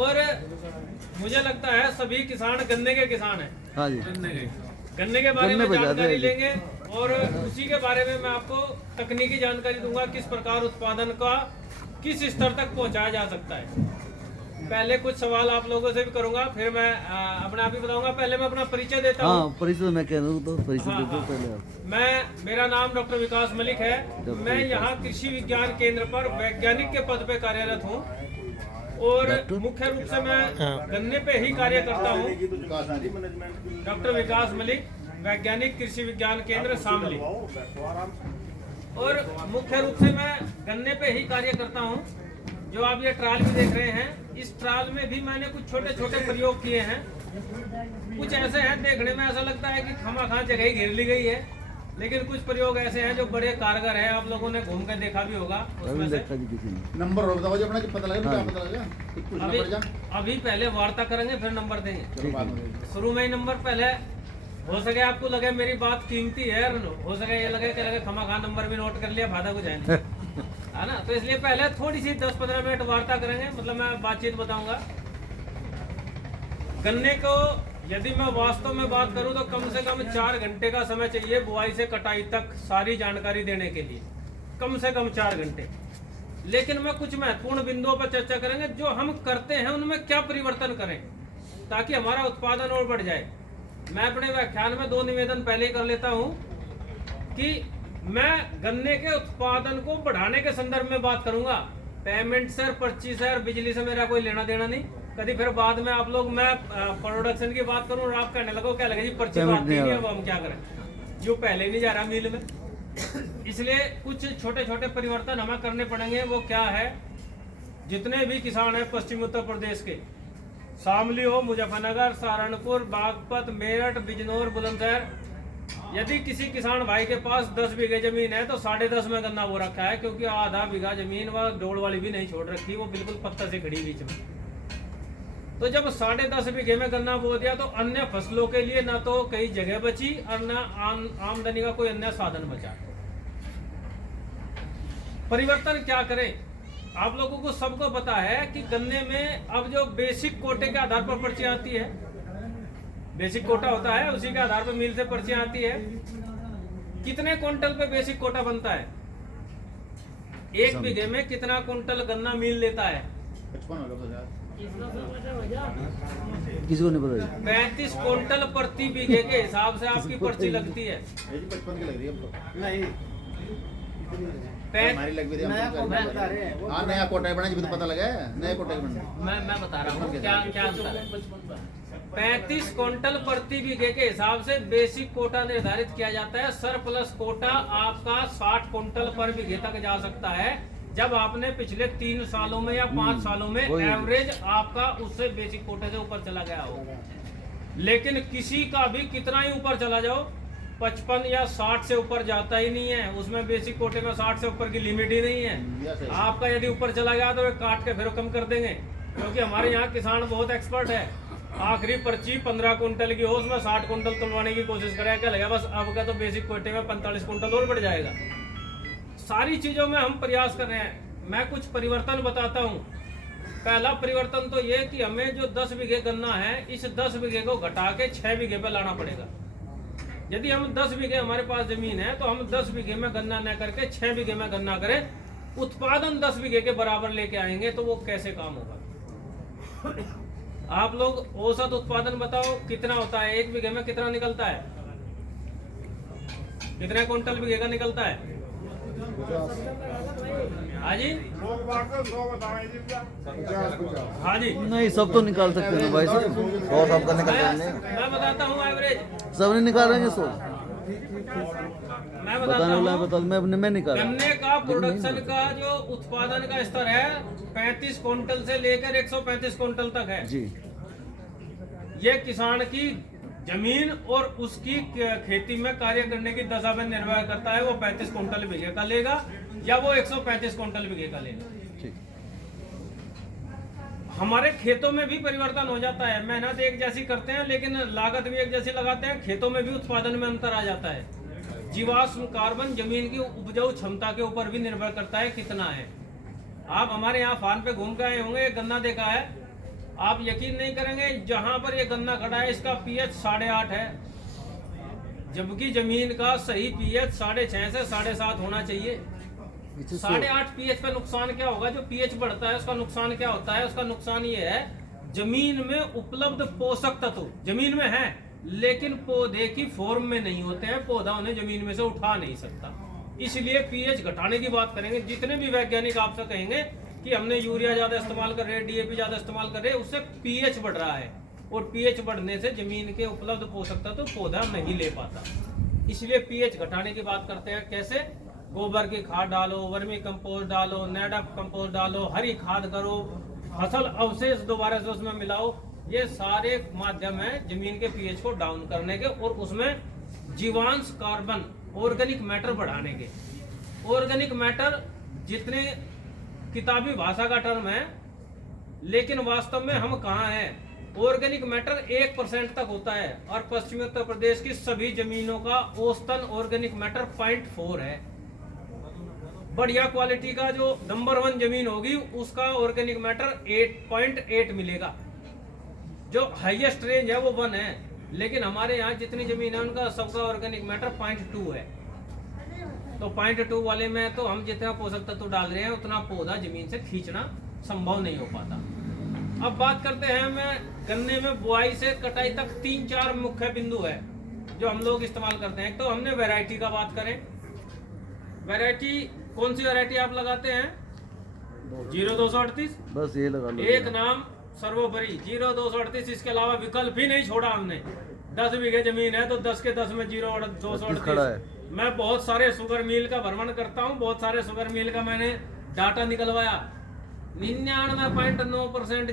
और मुझे लगता है सभी किसान गन्ने के किसान हैं। हाँ जी, गन्ने के बारे में गन्ने पे ज्यादा जानकारी है जी। लेंगे और उसी के बारे में मैं आपको तकनीकी जानकारी दूंगा, किस प्रकार उत्पादन का किस स्तर तक पहुंचाया जा सकता है। पहले कुछ सवाल आप लोगों से भी करूंगा, फिर मैं अपना आप ही बताऊंगा। पहले मैं अपना परिचय देता हूँ। हाँ परिचय मैं कह रहा हूँ, तो परिचय हाँ, दे दो हाँ। पहले आप। मेरा नाम डॉक्टर विकास मलिक है। मैं यहाँ कृषि विज्ञान केंद्र पर वैज्ञानिक के पद पे कार्यरत हूँ और मुख्य रूप से मैं गन्ने पे ही कार्य करता हूँ। डॉक्टर विकास मलिक, वैज्ञानिक कृषि विज्ञान केंद्र शामली। और मुख्य रूप से मैं गन्ने पे ही कार्य करता हूँ। जो आप ये ट्रायल भी देख रहे हैं, इस ट्रायल में भी मैंने कुछ छोटे छोटे प्रयोग किए हैं। कुछ ऐसे हैं देखने में ऐसा लगता है कि खामा जगह ही घेर ली गई है, लेकिन कुछ प्रयोग ऐसे हैं जो बड़े कारगर हैं। आप लोगों ने घूम कर देखा भी होगा उसमें से। देखा जी किसी ने। नंबर और बताओ जी अपना, कि पता लगे क्या पता लगेगा, कुछ पूछना पड़ जा। अभी पहले वार्ता करेंगे फिर नंबर देंगे। चलो बाद में शुरू में ही नंबर पहले हो सके आपको लगे मेरी बात कीमती है, हो सके ये लगे कि लगे खामा नंबर भी नोट कर लिया, फायदा कुछ है नहीं, है ना। तो इसलिए पहले थोड़ी सी 10-15 मिनट वार्ता करेंगे, मतलब मैं बातचीत बताऊंगा। गन्ने को यदि मैं वास्तव में बात करूं तो कम से कम 4 घंटे का समय चाहिए बुआई से कटाई तक सारी जानकारी देने के लिए, कम से कम 4 घंटे। लेकिन मैं कुछ महत्वपूर्ण बिंदुओं पर चर्चा करेंगे, जो हम करते हैं उनमें क्या परिवर्तन करें ताकि हमारा उत्पादन और बढ़ जाए। मैं अपने व्याख्यान में 2 निवेदन पहले ही कर लेता हूं कि मैं गन्ने के उत्पादन को बढ़ाने के संदर्भ में बात करूंगा। पेमेंट से, पर्ची से और बिजली से मेरा कोई लेना देना नहीं। कभी फिर बाद में आप लोग, मैं प्रोडक्शन की बात करूं और आप कहने लगो क्या लगे जी पर्ची तो आती नहीं है, अब हम क्या करें, जो पहले नहीं जा रहा मिल में। इसलिए कुछ छोटे छोटे परिवर्तन हमें करने पड़ेंगे। वो क्या है, जितने भी किसान हैं पश्चिमी उत्तर प्रदेश के, शामली हो, मुजफ्फरनगर, सहारनपुर, बागपत, मेरठ, बिजनौर, बुलंदशहर, यदि किसी किसान भाई के पास 10 बीघे जमीन है तो 10.5 में गन्ना बो रखा है, क्योंकि आधा बीघा जमीन वह डोल वाली भी नहीं छोड़ रखी, वो बिल्कुल पत्ता से खड़ी बीच में। तो जब 10.5 बीघे में गन्ना बो दिया तो अन्य फसलों के लिए ना तो कई जगह बची और न आमदनी का कोई अन्य साधन बचा। परिवर्तन क्या करें, आप लोगों को सबको पता है कि गन्ने में अब जो बेसिक कोटे के आधार पर पर्ची आती है, बेसिक कोटा होता है, उसी के आधार पर मिल से पर्ची आती है। कितने क्विंटल पे बेसिक कोटा बनता है, 1 बीघे में कितना क्विंटल गन्ना मिल लेता है? 55 होगा किसी को नहीं पता जी। 35 क्विंटल प्रति बीघे के हिसाब से आपकी पर्ची लगती है। ये जी 55 की लग रही है अब तो। नहीं, हमारी लग भी रही है, हम बता रहे हैं। हाँ नया कोटा बना जी, तो पता लगा है नया कोटा बना। मैं बता रहा हूँ क्या क्या अंतर है। 35 क्विंटल प्रति बीघे के हिसाब से बेसिक कोटा निर्धारित किया जाता है। सरप्लस कोटा आपका 60 क्विंटल पर बीघे तक जा सकता है, जब आपने पिछले 3 सालों में या 5 सालों में एवरेज आपका उससे बेसिक कोटे से ऊपर चला गया हो। लेकिन किसी का भी कितना ही ऊपर चला जाओ, 55 या 60 से ऊपर जाता ही नहीं है। उसमें बेसिक कोटे में 60 से ऊपर की लिमिट ही नहीं है। आपका यदि ऊपर चला गया तो वे काट के फिर कम कर देंगे, क्योंकि हमारे यहाँ किसान बहुत एक्सपर्ट है। आखिरी पर्ची 15 क्विंटल की हो, उसमें 60 क्विंटल तुलवाने की कोशिश करेगा, क्या लगेगा बस अब का तो बेसिक कोटे में 45 क्विंटल और बढ़ जाएगा। सारी चीजों में हम प्रयास कर रहे हैं। मैं कुछ परिवर्तन बताता हूँ। पहला परिवर्तन तो ये कि हमें जो 10 बीघे गन्ना है, इस 10 बीघे को घटा के 6 बीघे पे लाना पड़ेगा। यदि हम 10 बीघे हमारे पास जमीन है तो हम 10 बीघे में गन्ना न करके 6 बीघे में गन्ना करें, उत्पादन 10 बीघे के बराबर लेके आएंगे तो वो कैसे काम होगा। आप लोग औसत उत्पादन बताओ कितना होता है, 1 बीघे में कितना निकलता है, कितने क्विंटल बीघे का निकलता है? हाँ जी, हाँ जी, नहीं सब तो निकाल सकते हैं भाई साहब, 100 सब का निकाल लेंगे। मैं बताता हूँ एवरेज, सब नहीं निकालेंगे 100। मैं बताने वाला बताता हूँ। बता, मैं निकाल। गन्ने का प्रोडक्शन का जो उत्पादन का स्तर है 35 क्विंटल से लेकर 135 क्विंटल तक है जी। ये किसान की जमीन और उसकी खेती में कार्य करने की दशा में निर्भर करता है। वो 35 क्विंटल बीघे का लेगा या वो 135 क्विंटल बीघे का लेगा। ठीक। हमारे खेतों में भी परिवर्तन हो जाता है। मेहनत एक जैसी करते हैं लेकिन लागत भी एक जैसी लगाते हैं। खेतों में भी उत्पादन में अंतर आ जाता है। जीवाश्म कार्बन जमीन की उपजाऊ क्षमता के ऊपर भी निर्भर करता है कितना है। आप हमारे यहाँ फार्म पे घूम के आए होंगे, एक गन्ना देखा है, आप यकीन नहीं करेंगे, जहां पर ये गन्ना खड़ा है इसका पीएच 8.5 है, जबकि जमीन का सही पीएच 6.5 से 7.5 होना चाहिए। 8.5 पीएच पे नुकसान क्या होगा? जो पीएच बढ़ता है उसका नुकसान क्या होता है? उसका नुकसान ये है, जमीन में उपलब्ध पोषक तत्व जमीन में है लेकिन पौधे की फॉर्म में नहीं होते हैं, पौधा उन्हें जमीन में से उठा नहीं सकता। इसलिए पीएच घटाने की बात करेंगे। जितने भी वैज्ञानिक आपसे कहेंगे कि हमने यूरिया ज्यादा इस्तेमाल कर रहे हैं, डीएपी ज्यादा इस्तेमाल कर रहे हैं, उससे पीएच बढ़ रहा है और पीएच बढ़ने से जमीन के उपलब्ध पोषक तत्व पौधा नहीं ले पाता। इसलिए पीएच घटाने की बात करते हैं। कैसे? गोबर की खाद डालो, वर्मी कंपोस्ट डालो, नेडअप कंपोस्ट डालो, हरी खाद करो, फसल अवशेष दोबारा से उसमें मिलाओ। ये सारे माध्यम है जमीन के पीएच को डाउन करने के और उसमें जीवांश, कार्बन, ऑर्गेनिक मैटर बढ़ाने के। ऑर्गेनिक मैटर जितने किताबी भाषा का टर्म है, लेकिन वास्तव में हम कहाँ हैं? ऑर्गेनिक मैटर 1% तक होता है और पश्चिमी उत्तर प्रदेश की सभी जमीनों का औसतन ऑर्गेनिक मैटर 0.4 है। बढ़िया क्वालिटी का जो नंबर 1 जमीन होगी उसका ऑर्गेनिक मैटर 8.8 मिलेगा। जो हाईएस्ट रेंज है वो 1 है, लेकिन हमारे यहाँ जितनी जमीन है उनका सबका ऑर्गेनिक मैटर 0.2 है। तो 0.2 वाले में तो हम जितना पोषक तत्व डाल रहे हैं उतना पौधा जमीन से खींचना संभव नहीं हो पाता। अब बात करते हैं, मैं गन्ने में बुआई से कटाई तक 3-4 मुख्य बिंदु है जो हम लोग इस्तेमाल करते हैं। तो हमने वैरायटी का बात करें, वैरायटी कौन सी वैरायटी आप लगाते हैं? 0238 बस ये लगा लो। एक नाम सर्वोपरि 0238, इसके अलावा विकल्प ही नहीं छोड़ा हमने। 10 बीघे जमीन है तो 10 के 10 में 0238 खड़ा है। मैं बहुत सारे शुगर मिल का भ्रमण करता हूँ, बहुत सारे शुगर मिल का मैंने डाटा निकलवाया। 99.9%